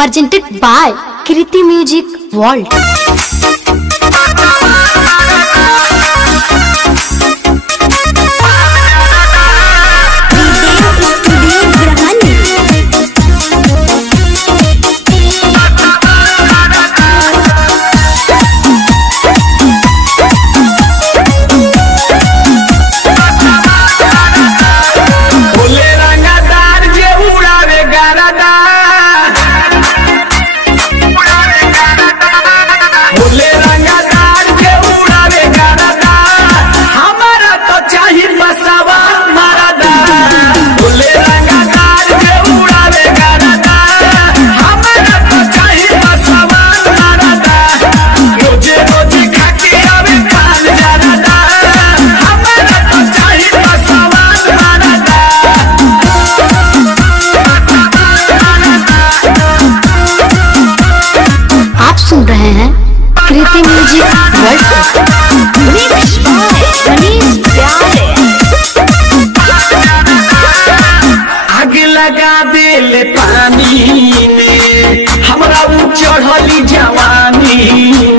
presented by Kriti Music World. सुन रहे हैं Kriti music world mix by Manish Pyare. आग लगा दिल पानी में हमरा चढ़ली जवानी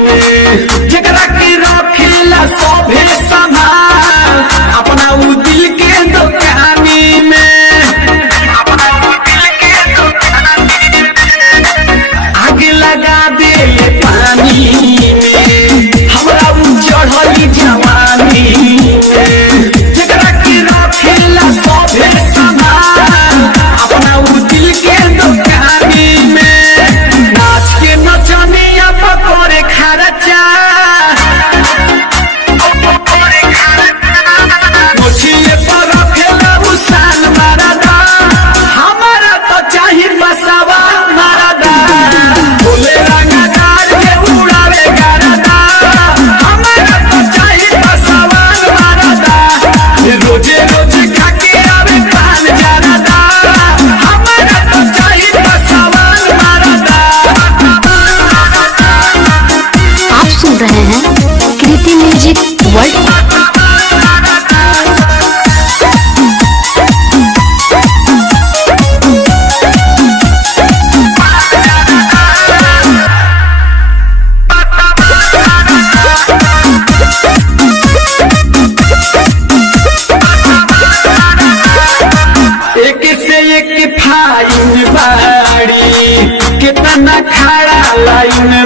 में जकरा के रखेला सभे संभाल अपना उ दिल के दुकानी में आग लगा दिल पानी में हमरा चढ़ली जवानी जकरा के रखेला सभे संभाल अपना उ दिल के दुकानी में नाच के नचनिया पकोरे खर्चा मोछिए पर रखेला उसान मारदा हमारा तो चाहिए बसावा मारदा बोले रंगदार के उड़ावे गरदा हमारा तो चाहिए बसावा मारदा रोजे रोजे खाके आवे पान जरदा हमारा तो चाहिए बसावा मारदा। आप सुन रहे हैं कृति म्यूजिक वर्ल्ड। एक से एक फाइन बाड़ी कितना खड़ा लाइन